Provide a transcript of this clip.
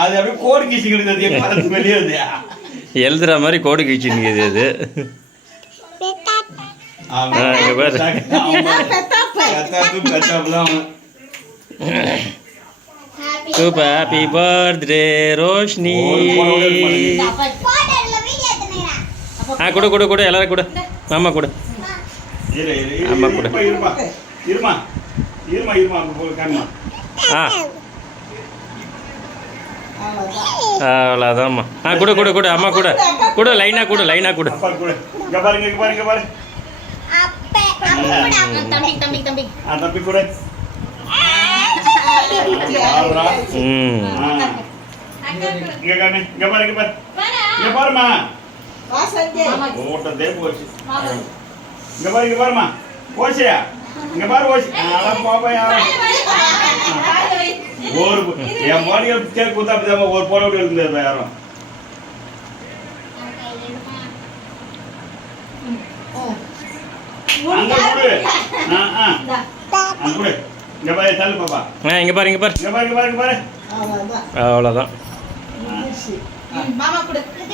அது அப்படியே கோடு கீச்சிக்கிட்டு வெளியே வந்து எழுதுற மாதிரி கோடு கீச்சினுக்குது அது. இங்கே பாரு. சூப்பர். Happy birthday Roshini. கொடு கொடு கொடு எல்லாரும் கொடு. அம்மா கொடு. அம்மா கொடு. அவ்வளோதான்மா. கொடு கொடு கொடு. அம்மா கொடு கொடு. லைனாக கொடு லைனாக கொடு. தம்பி கூட பாருமா ஓட்டத்தே போச்சு. இங்க பாருமா போச்சியா. இங்க பாரு போச்சு. ஒரு என் பாடியை கேக் கொடுத்தா ஒரு போட விட்டு யாரும் அங்க கொடு. அங்க கொடு. இங்க பாரு தள்ளு பாப்பா. இங்க பாரு இங்க பாரு. இங்க பாரு இங்க பாரு இங்க பாரு. அவ்வளோதான். மாமா கொடு.